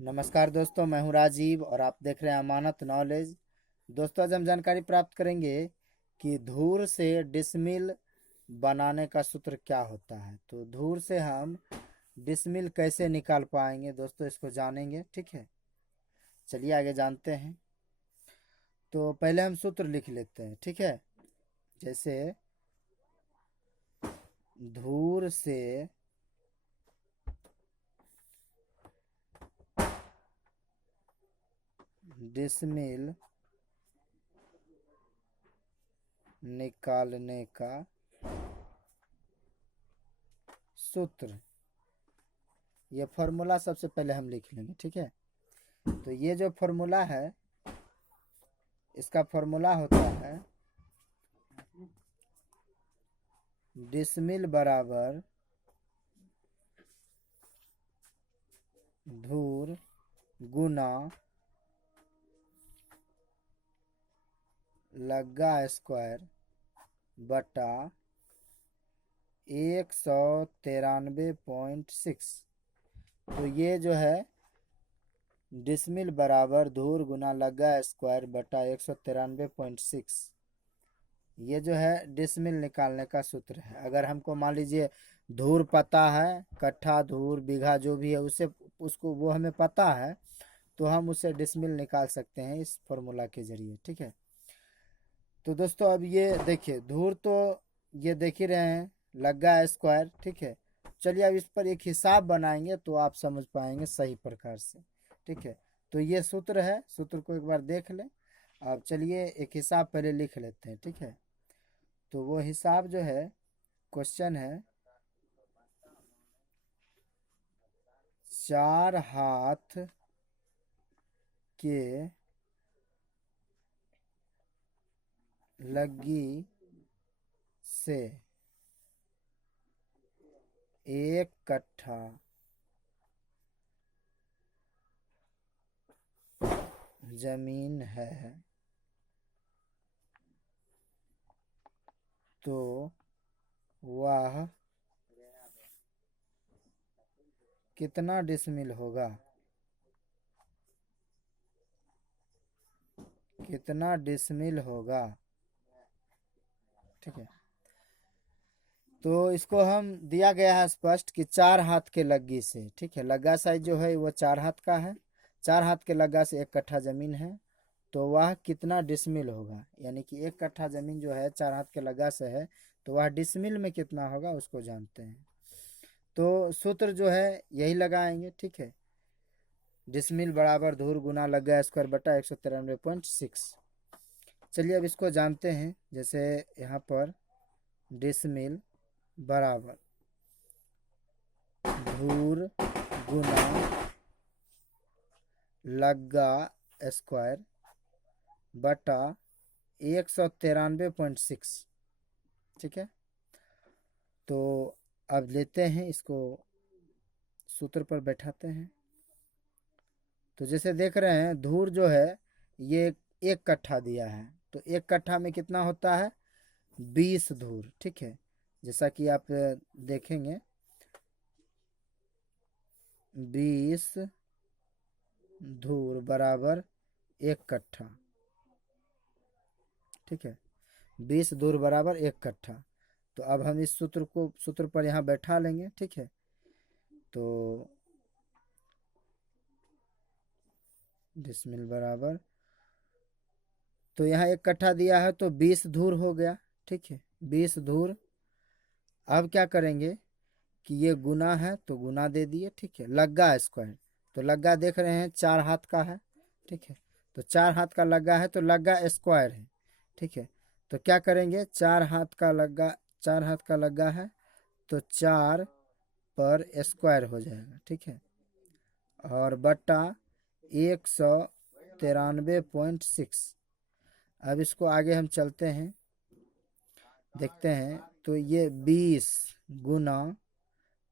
नमस्कार दोस्तों, मैं हूं राजीव और आप देख रहे हैं अमानत नॉलेज। दोस्तों, आज हम जानकारी प्राप्त करेंगे कि धूर से डिसमिल बनाने का सूत्र क्या होता है। तो धूर से हम डिसमिल कैसे निकाल पाएंगे दोस्तों, इसको जानेंगे। ठीक है, चलिए आगे जानते हैं। तो पहले हम सूत्र लिख लेते हैं। ठीक है, जैसे धूर से डिसमिल निकालने का सूत्र, ये फॉर्मूला सबसे पहले हम लिख लेंगे। ठीक है, तो ये जो फॉर्मूला है, इसका फॉर्मूला होता है डिसमिल बराबर धूर गुना लग्गा स्क्वायर बटा 193.6। तो ये जो है डिसमिल बराबर धूर गुना लग्गा स्क्वायर बटा 193.6, ये जो है डिसमिल निकालने का सूत्र है। अगर हमको मान लीजिए धूर पता है, कट्ठा धूर बीघा जो भी है उसे उसको वो हमें पता है, तो हम उसे डिसमिल निकाल सकते हैं इस फॉर्मूला के जरिए। ठीक है, तो दोस्तों अब ये देखिए धूर तो ये देख ही रहे हैं, लग्गा स्क्वायर। ठीक है, चलिए अब इस पर एक हिसाब बनाएंगे तो आप समझ पाएंगे सही प्रकार से। ठीक है, तो ये सूत्र है, सूत्र को एक बार देख लें। अब चलिए एक हिसाब पहले लिख लेते हैं। ठीक है, तो वो हिसाब जो है, क्वेश्चन है 4 हाथ के लग्गी से 1 कट्ठा जमीन है, तो वह कितना डिसमिल होगा, कितना डिसमिल होगा। ठीक है, तो इसको हम दिया गया है स्पष्ट कि 4 हाथ के लग्गी से। ठीक है, लग्गा साइज जो है वो 4 हाथ का है, 4 हाथ के लग्गा से 1 कट्ठा जमीन है, तो वह कितना डिसमिल होगा। यानी कि 1 कट्ठा जमीन जो है 4 हाथ के लग्गा से है, तो वह डिसमिल में कितना होगा उसको जानते हैं। तो सूत्र जो है यही लगाएंगे। ठीक है, डिसमिल बराबर धूर गुना लग्गा स्क्वायर बटा 193.6। चलिए अब इसको जानते हैं। जैसे यहाँ पर डिसमिल बराबर धूर गुना लग्गा स्क्वायर बटा 193.6। ठीक है, तो अब लेते हैं इसको, सूत्र पर बैठाते हैं। तो जैसे देख रहे हैं धूर जो है ये 1 कट्ठा दिया है, तो 1 कट्ठा में कितना होता है 20 धूर। ठीक है, जैसा कि आप देखेंगे 20 धूर बराबर 1 कट्ठा। ठीक है, 20 धूर बराबर 1 कट्ठा। तो अब हम इस सूत्र पर यहाँ बैठा लेंगे। ठीक है, तो डिसमिल बराबर, तो यहाँ 1 कट्ठा दिया है तो 20 धूर हो गया। ठीक है, 20 धूर। अब क्या करेंगे कि ये गुना है तो गुना दे दिए। ठीक है, लग्गा स्क्वायर, तो लग्गा देख रहे हैं 4 हाथ का है। ठीक है, तो 4 हाथ का लग्गा है तो लग्गा स्क्वायर है। ठीक है, तो क्या करेंगे 4 हाथ का लग्गा, 4 हाथ का लग्गा है तो 4 पर स्क्वायर हो जाएगा। ठीक है, और बटा 193.6। अब इसको आगे हम चलते हैं, देखते हैं। तो ये 20 गुना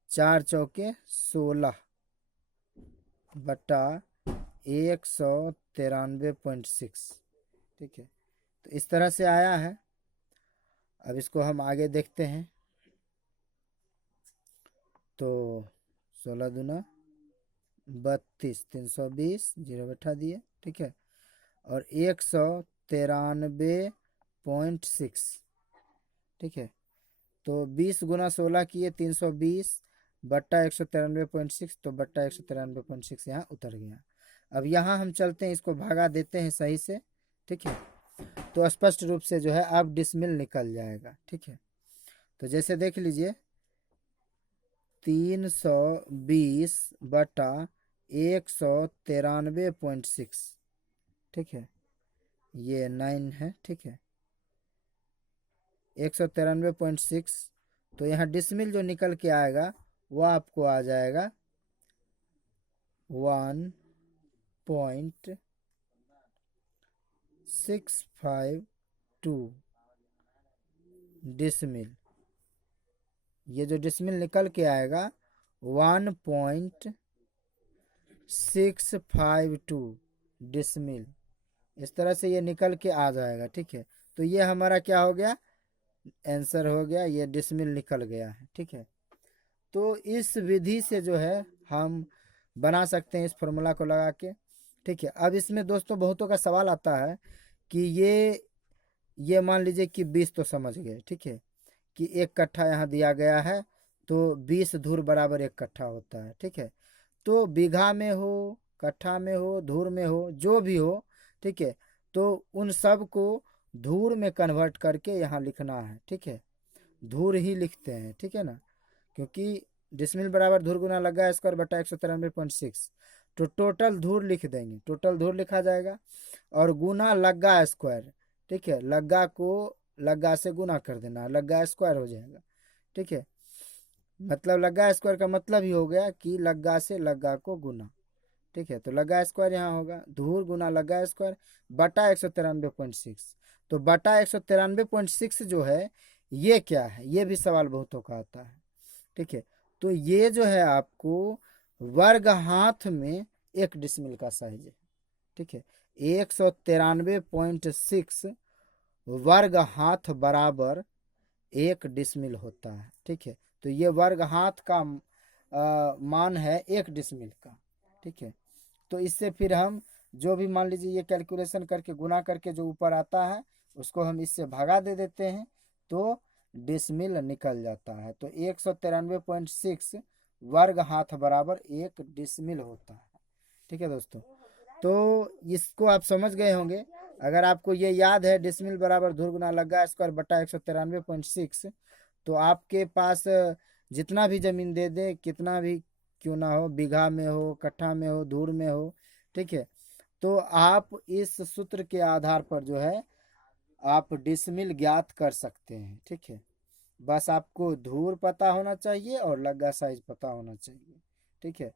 4 चौके 16 बटा 193.6। ठीक है, तो इस तरह से आया है। अब इसको हम आगे देखते हैं। तो 16 दूना 32, 320 जीरो बैठा दिए, ठीक है। और 193.6, ठीक है। तो 20 गुना 16 किए 320 बट्टा 193.6, तो बट्टा 193.6 यहाँ उतर गया। अब यहाँ हम चलते हैं, इसको भागा देते हैं सही से, ठीक है। तो स्पष्ट रूप से जो है अब डिसमिल निकल जाएगा, ठीक है। तो जैसे देख लीजिए 320 बटा 193.6, ठीक है, ये 9 है, ठीक है। 193.6, तो यहाँ डिसमिल जो निकल के आएगा वो आपको आ जाएगा 1.652 डिसमिल। ये जो डिसमिल निकल के आएगा 1.652 डिसमिल, इस तरह से ये निकल के आ जाएगा, ठीक है। तो ये हमारा क्या हो गया, आंसर हो गया, ये डिसमिल निकल गया है, ठीक है। तो इस विधि से जो है हम बना सकते हैं इस फॉर्मूला को लगा के, ठीक है। अब इसमें दोस्तों बहुतों का सवाल आता है कि ये मान लीजिए कि 20 तो समझ गए, ठीक है, कि 1 कट्ठा यहाँ दिया गया है, तो 20 धूर बराबर 1 कट्ठा होता है, ठीक है। तो बीघा में हो, कट्ठा में हो, धूर में हो, जो भी हो, ठीक है, तो उन सब को धूर में कन्वर्ट करके यहाँ लिखना है, ठीक है। धूर ही लिखते हैं, ठीक है ना, क्योंकि डिसमिल बराबर धूर गुना लगा स्क्वायर बटा 193.6, तो टोटल धूर लिख देंगे, टोटल धूर लिखा जाएगा, और गुना लग्गा स्क्वायर, ठीक है, लग्गा को लग्गा से गुना कर देना, लग्गा स्क्वायर हो जाएगा, ठीक है। मतलब लग्गा स्क्वायर का मतलब ही हो गया कि लग्गा से लग्गा को गुना, ठीक है। तो लग्गा स्क्वायर यहाँ होगा धूर गुना लग्गा स्क्वायर बटा 193.6, तो बटा 193.6 जो है ये क्या है, ये भी सवाल बहुतों का आता है, ठीक है। तो ये जो है आपको वर्ग हाथ में 1 डिसमिल का साइज है, ठीक है। 193.6 वर्ग हाथ बराबर 1 डिसमिल होता है, ठीक है। तो ये वर्ग हाथ का मान है 1 डिसमिल का, ठीक है। तो इससे फिर हम जो भी मान लीजिए ये कैलकुलेशन करके गुना करके जो ऊपर आता है उसको हम इससे भागा दे देते हैं, तो डिसमिल निकल जाता है। तो 193.6 वर्ग हाथ बराबर 1 डिसमिल होता है, ठीक है दोस्तों। तो इसको आप समझ गए होंगे। अगर आपको ये याद है डिसमिल बराबर धूर गुना लग्गा स्क्वायर बटा 193.6, तो आपके पास जितना भी जमीन दे दे, कितना भी क्यों ना हो, बीघा में हो, कट्ठा में हो, धूर में हो, ठीक है, तो आप इस सूत्र के आधार पर जो है आप डिसमिल ज्ञात कर सकते हैं, ठीक है। बस आपको धूर पता होना चाहिए और लग्गा साइज पता होना चाहिए, ठीक है।